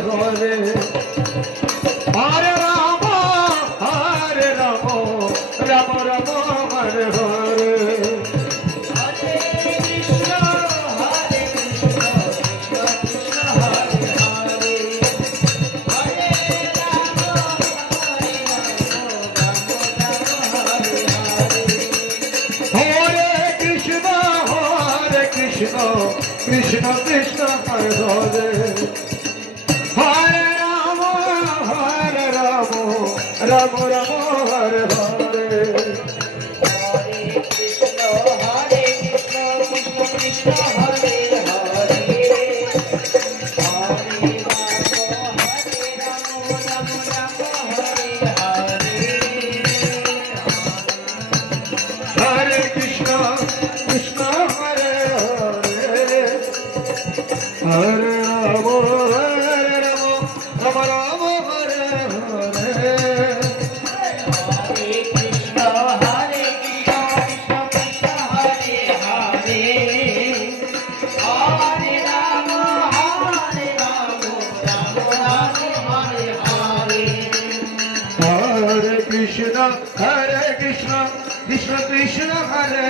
Hare Hare Ram Ram Ram Hare Hare Krishna Krishna Hare Hare Hare Ram Ram Ram Hare Hare Krishna Hare Hare Hare Krishna Krishna Hare Hare Hare Ram Ram Ram Hare Hare Krishna Hare Krishna Krishna Hare Hare Hare Ram Ram Ram Hare Hare Hare Krishna Krishna Krishna Hare